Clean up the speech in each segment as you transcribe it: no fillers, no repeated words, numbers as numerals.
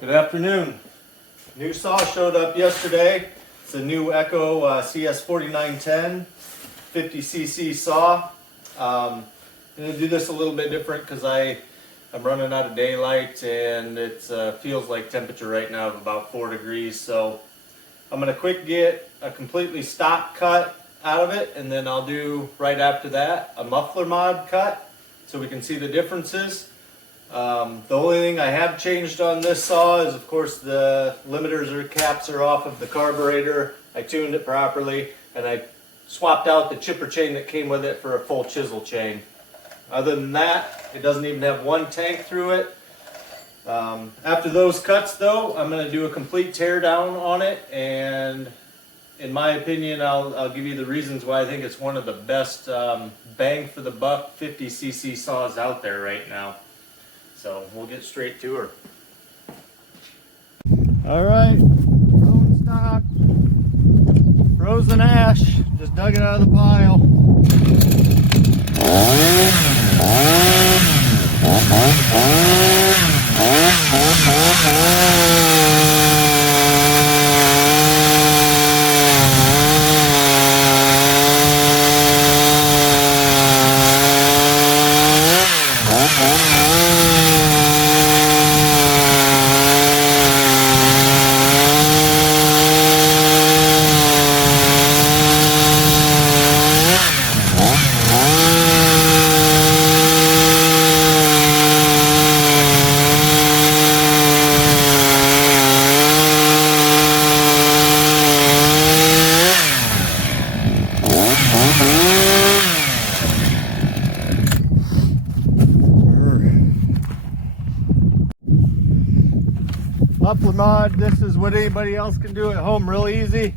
Good afternoon. New saw showed up yesterday. It's a new Echo CS4910 50cc saw. I'm going to do this a little bit different because I'm running out of daylight and it feels like temperature right now of about 4 degrees. So I'm going to quick get a completely stock cut out of it, and then I'll do right after that a muffler mod cut so we can see the differences. The only thing I have changed on this saw is, of course, the limiters or caps are off of the carburetor. I tuned it properly, and I swapped out the chipper chain that came with it for a full chisel chain. Other than that, it doesn't even have one tank through it. After those cuts, though, I'm going to do a complete tear down on it, and in my opinion, I'll give you the reasons why I think it's one of the best bang for the buck 50cc saws out there right now. So we'll get straight to her. All right, bone stock, frozen ash, just dug it out of the pile. Muffler mod, this is what anybody else can do at home real easy.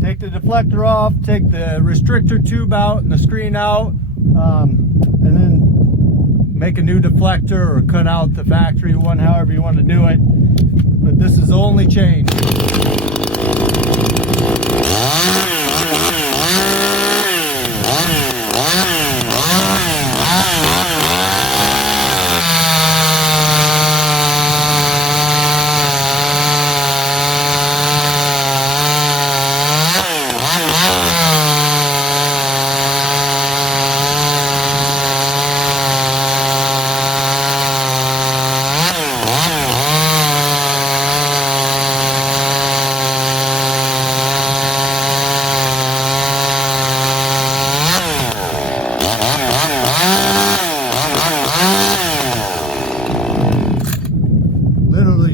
Take the deflector off, take the restrictor tube out and the screen out, and then make a new deflector or cut out the factory one, however you want to do it. But this is the only change.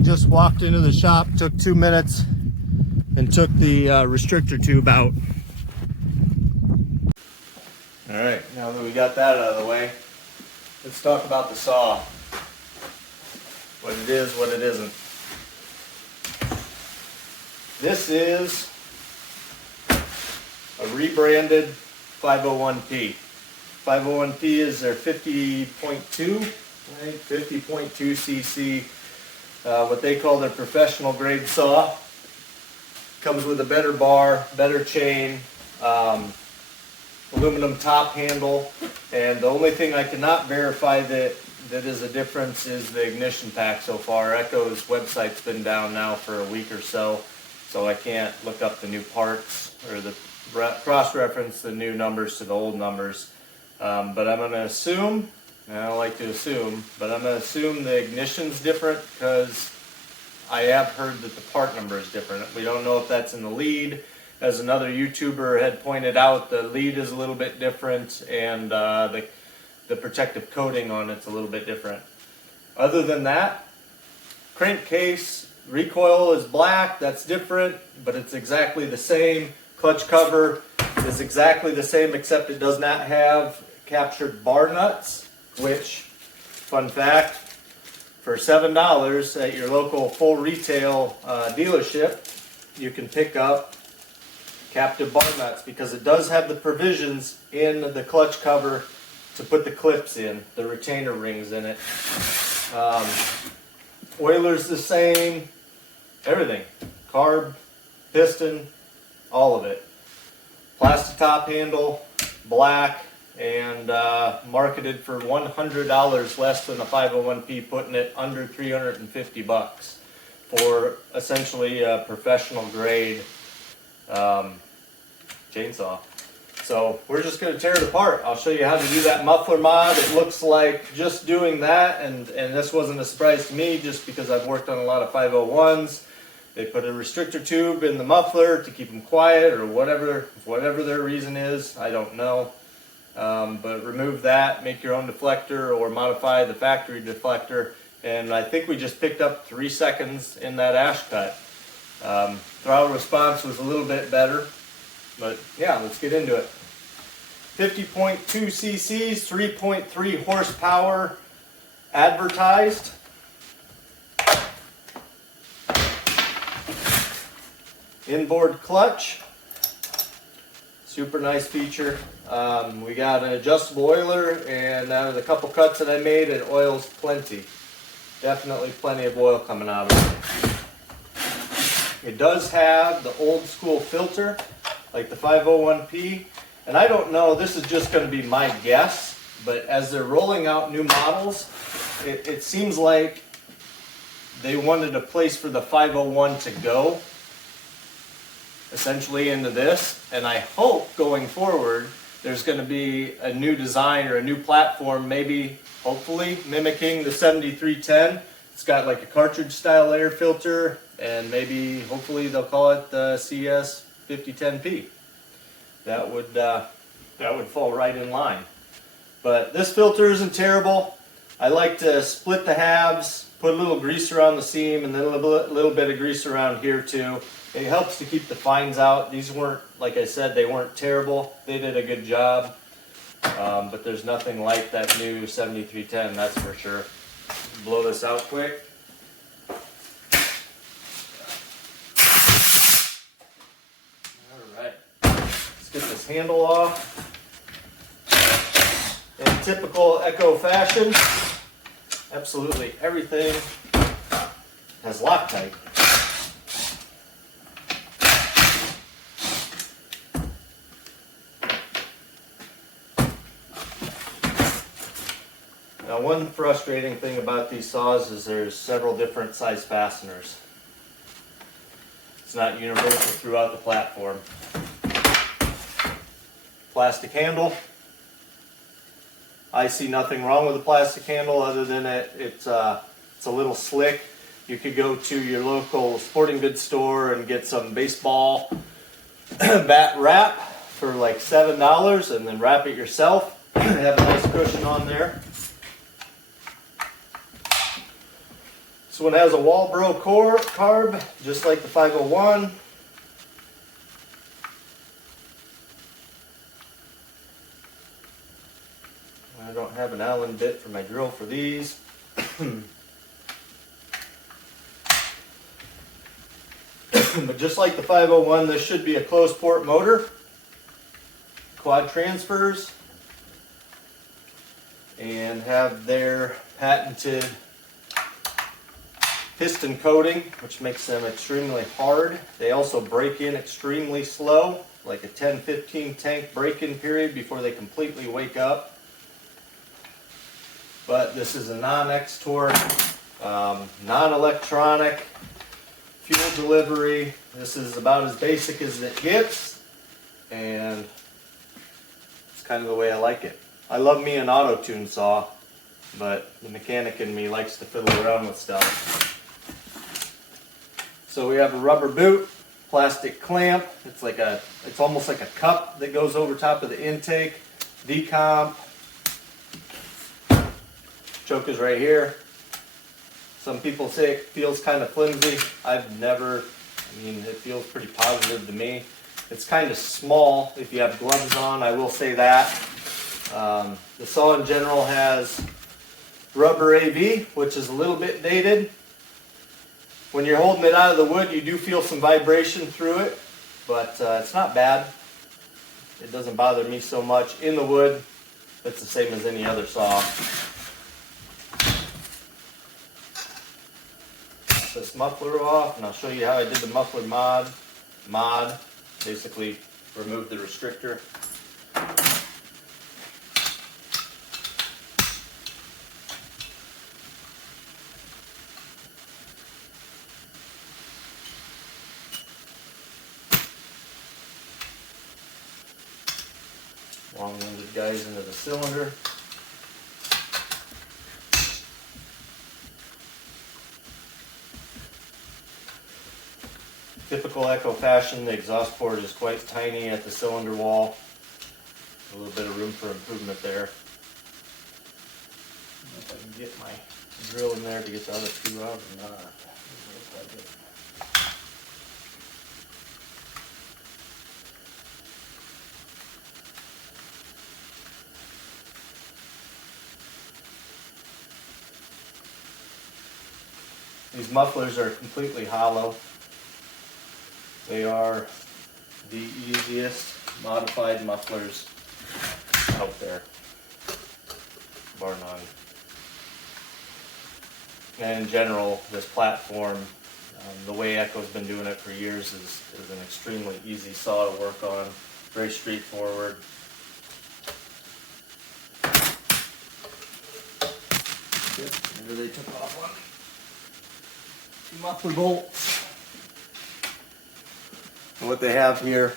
Just walked into the shop, took 2 minutes, and took the restrictor tube out. All right, now that we got that out of the way, let's talk about the saw. What it is, what it isn't. This is a rebranded 501P. 501P is their 50.2, right? 50.2 cc. What they call their professional grade saw. Comes with a better bar, better chain, aluminum top handle, and the only thing I cannot verify that is a difference is the ignition pack so far. Echo's website's been down now for a week or so I can't look up the new parts or the cross-reference the new numbers to the old numbers. But I'm going to assume, and I don't like to assume, but I'm going to assume the ignition's different because I have heard that the part number is different. We don't know if that's in the lead. As another YouTuber had pointed out, the lead is a little bit different, and the protective coating on it's a little bit different. Other than that, crankcase, recoil is black, that's different, but it's exactly the same. Clutch cover is exactly the same, except it does not have captured bar nuts. Which, fun fact, for $7 at your local full retail dealership, you can pick up captive bar nuts because it does have the provisions in the clutch cover to put the clips in, the retainer rings in it. Oiler's the same, everything. Carb, piston, all of it. Plastic top handle, black, and marketed for $100 less than a 501P, putting it under 350 bucks. for essentially a professional grade chainsaw. So we're just going to tear it apart. I'll show you how to do that muffler mod. It looks like just doing that, and this wasn't a surprise to me just because I've worked on a lot of 501s. They put a restrictor tube in the muffler to keep them quiet or whatever their reason is. I don't know. But remove that, make your own deflector or modify the factory deflector. And I think we just picked up 3 seconds in that ash cut. Throttle response was a little bit better. But yeah, let's get into it. 50.2 cc's, 3.3 horsepower advertised. Inboard clutch. Super nice feature. We got an adjustable oiler, and out of the couple cuts that I made, it oils plenty. Definitely plenty of oil coming out of it. It does have the old school filter, like the 501P, and I don't know, this is just going to be my guess, but as they're rolling out new models, it seems like they wanted a place for the 501 to go, essentially into this, and I hope going forward there's going to be a new design or a new platform, maybe, hopefully, mimicking the 7310. It's got like a cartridge style air filter, and maybe, hopefully, they'll call it the CS 5010P. That would fall right in line. But this filter isn't terrible. I like to split the halves, put a little grease around the seam, and then a little bit of grease around here too. It helps to keep the fines out. These weren't, like I said, they weren't terrible. They did a good job. But there's nothing like that new 7310, that's for sure. Blow this out quick. Get this handle off. In typical Echo fashion, absolutely everything has Loctite. Now, one frustrating thing about these saws is there's several different size fasteners. It's not universal throughout the platform. Plastic handle. I see nothing wrong with the plastic handle other than it's a little slick. You could go to your local sporting goods store and get some baseball bat wrap for like $7 and then wrap it yourself. Have a nice cushion on there. This one has a Walbro carb, just like the 501. I don't have an Allen bit for my drill for these. But just like the 501, this should be a closed port motor. Quad transfers. And have their patented piston coating, which makes them extremely hard. They also break in extremely slow, like a 10-15 tank break-in period before they completely wake up. But this is a non-X-torque, non-electronic fuel delivery. This is about as basic as it gets, and it's kind of the way I like it. I love me an auto-tune saw, but the mechanic in me likes to fiddle around with stuff. So we have a rubber boot, plastic clamp. It's almost like a cup that goes over top of the intake. Decomp. Choke is right here. Some people say it feels kind of flimsy. It feels pretty positive to me. It's kind of small if you have gloves on, I will say that. The saw in general has rubber AV, which is a little bit dated. When you're holding it out of the wood, you do feel some vibration through it, but it's not bad. It doesn't bother me so much. In the wood, it's the same as any other saw. This muffler off, and I'll show you how I did the muffler mod. Basically remove the restrictor. long-winded guys into the cylinder. Typical Echo fashion, the exhaust port is quite tiny at the cylinder wall. A little bit of room for improvement there. I don't know if I can get my drill in there to get the other two out or not. Doesn't look like it. These mufflers are completely hollow. They are the easiest modified mufflers out there, bar none. And in general, this platform, the way Echo's been doing it for years, is an extremely easy saw to work on, very straightforward. Maybe they took off one. Two muffler bolts. And what they have here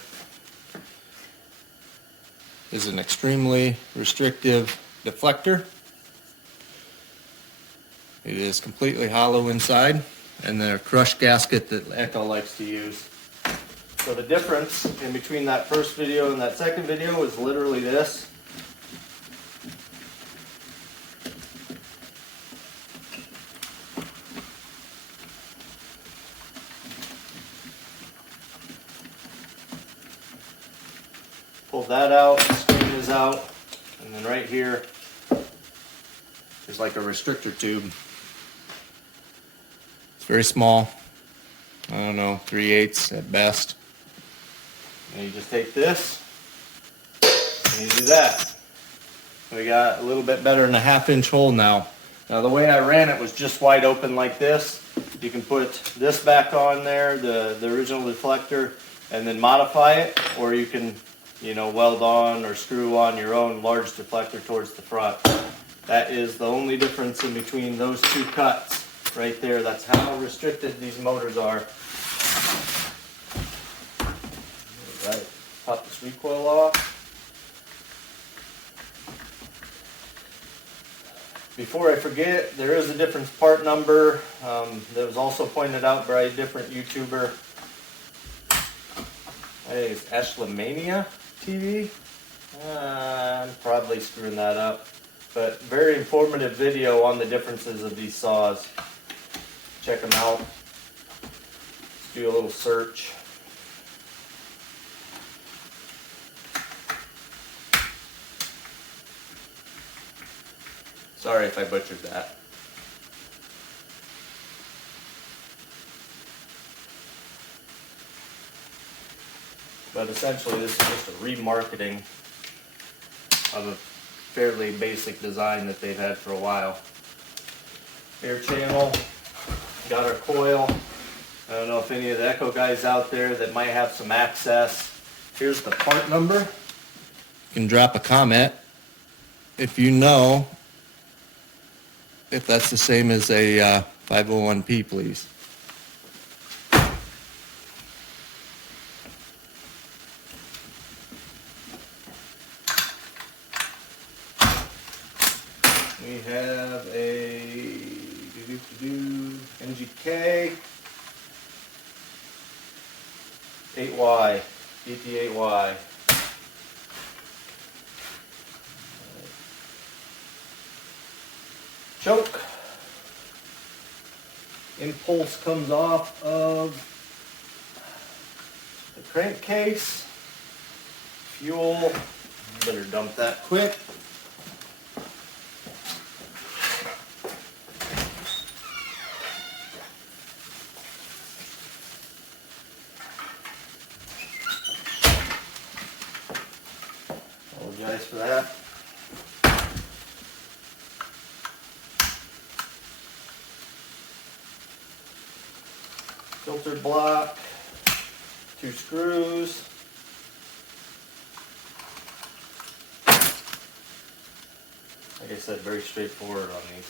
is an extremely restrictive deflector. It is completely hollow inside, and they're a crush gasket that Echo likes to use. So the difference in between that first video and that second video is literally this. Pull that out, screen is out, and then right here is like a restrictor tube. It's very small, I don't know, 3/8 at best. And you just take this and you do that. We got a little bit better than a 1/2-inch hole now. Now the way I ran it was just wide open like this. You can put this back on there, the original deflector, and then modify it, or you can, you know, weld on or screw on your own large deflector towards the front. That is the only difference in between those two cuts right there. That's how restricted these motors are. Right, pop this recoil off. Before I forget, there is a different part number that was also pointed out by a different YouTuber. I think it's Ashlamania TV. I'm probably screwing that up. But very informative video on the differences of these saws. Check them out. Let's do a little search. Sorry if I butchered that. But essentially this is just a remarketing of a fairly basic design that they've had for a while. Air channel, got our coil. I don't know if any of the Echo guys out there that might have some access. Here's the part number. You can drop a comment if you know if that's the same as a 501p, please. We have a NGK 8Y, DT8Y. Choke. Impulse comes off of the crankcase. Fuel. Better dump that quick. Apologize for that. Filter block, 2 screws. Like I said, very straightforward on these.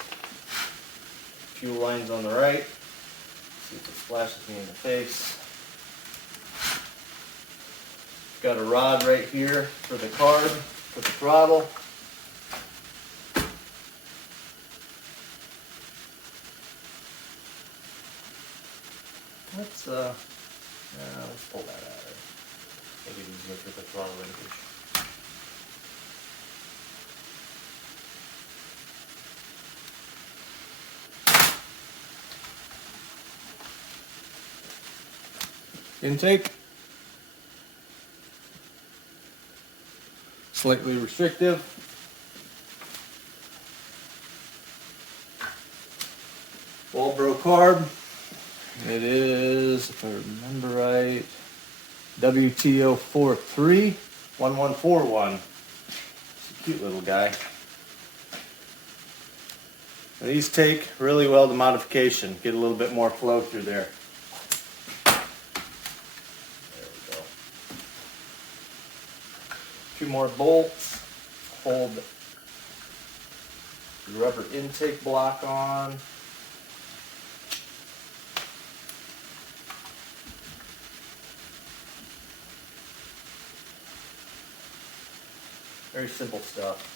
Fuel lines on the right. See if it splashes me in the face. Got a rod right here for the carb with the throttle. Let's pull that out of there. Make it easier for the throttle linkage. Intake. Slightly restrictive. Walbro carb. It is, if I remember right, WTO 431141. It's a cute little guy. And these take really well to modification. Get a little bit more flow through there. There we go. 2 more bolts. Hold the rubber intake block on. Very simple stuff.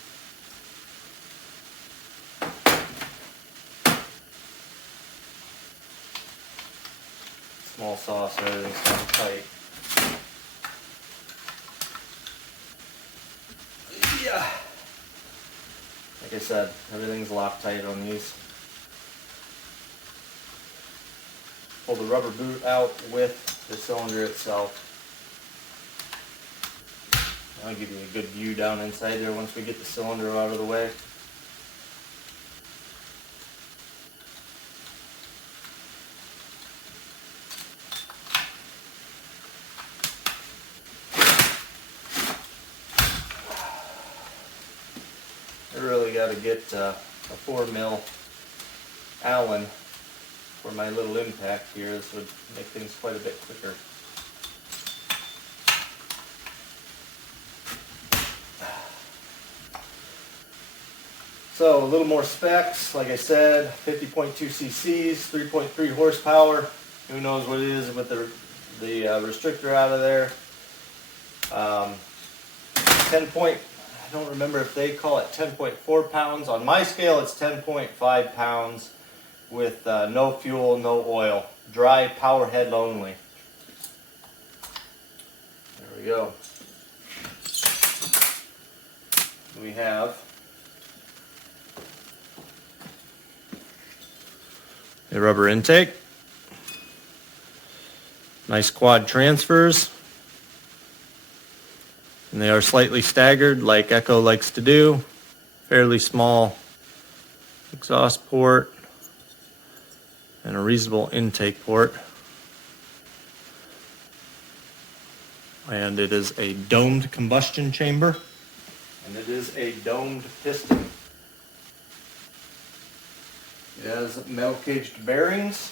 Small saw so everything's kind of tight. Yeah. Like I said, everything's Loctite on these. Pull the rubber boot out with the cylinder itself. I'll give you a good view down inside there once we get the cylinder out of the way. I really got to get a 4mm Allen for my little impact here. This would make things quite a bit quicker. So a little more specs, like I said, 50.2 cc's, 3.3 horsepower. Who knows what it is with the restrictor out of there. 10 point, I don't remember if they call it 10.4 pounds. On my scale, it's 10.5 pounds with no fuel, no oil. Dry power head only. There we go. We have a rubber intake, nice quad transfers, and they are slightly staggered like Echo likes to do. Fairly small exhaust port and a reasonable intake port. And it is a domed combustion chamber, and it is a domed piston. It has metal caged bearings.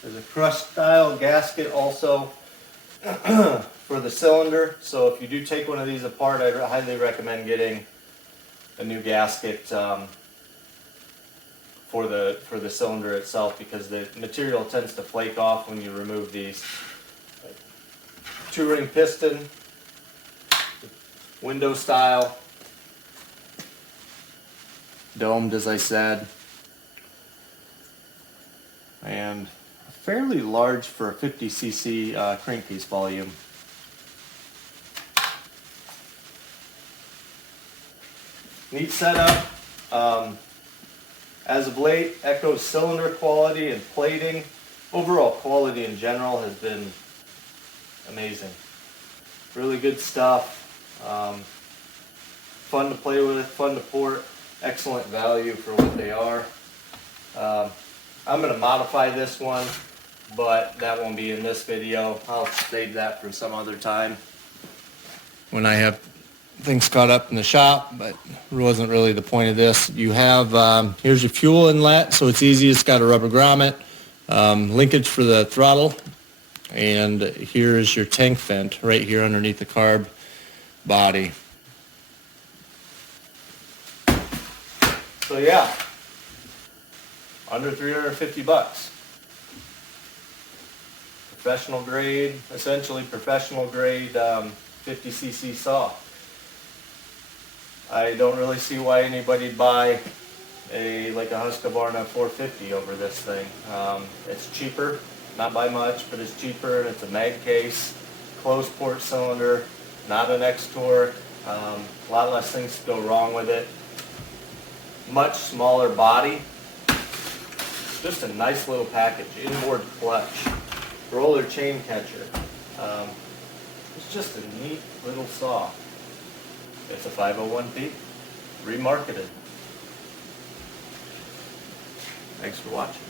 There's a crush style gasket also for the cylinder. So if you do take one of these apart, I highly recommend getting a new gasket for the cylinder itself, because the material tends to flake off when you remove these. 2-ring piston, window style, domed as I said. And fairly large for a 50cc crankcase volume. Neat setup. As of late, Echo's cylinder quality and plating, overall quality in general, has been amazing. Really good stuff. Fun to play with, fun to port, excellent value for what they are. I'm going to modify this one, but that won't be in this video. I'll save that for some other time when I have things caught up in the shop, but it wasn't really the point of this. You have, here's your fuel inlet, so it's easy. It's got a rubber grommet, linkage for the throttle, and here is your tank vent right here underneath the carb body. So yeah. Under 350 bucks. Professional grade, essentially professional grade 50cc saw. I don't really see why anybody'd buy like a Husqvarna 450 over this thing. It's cheaper, not by much, but it's cheaper, and it's a mag case, closed port cylinder, not an X-Torque, a lot less things to go wrong with it. Much smaller body, just a nice little package. Inboard clutch, roller chain catcher. It's just a neat little saw. It's a 501p, remarketed. Thanks for watching.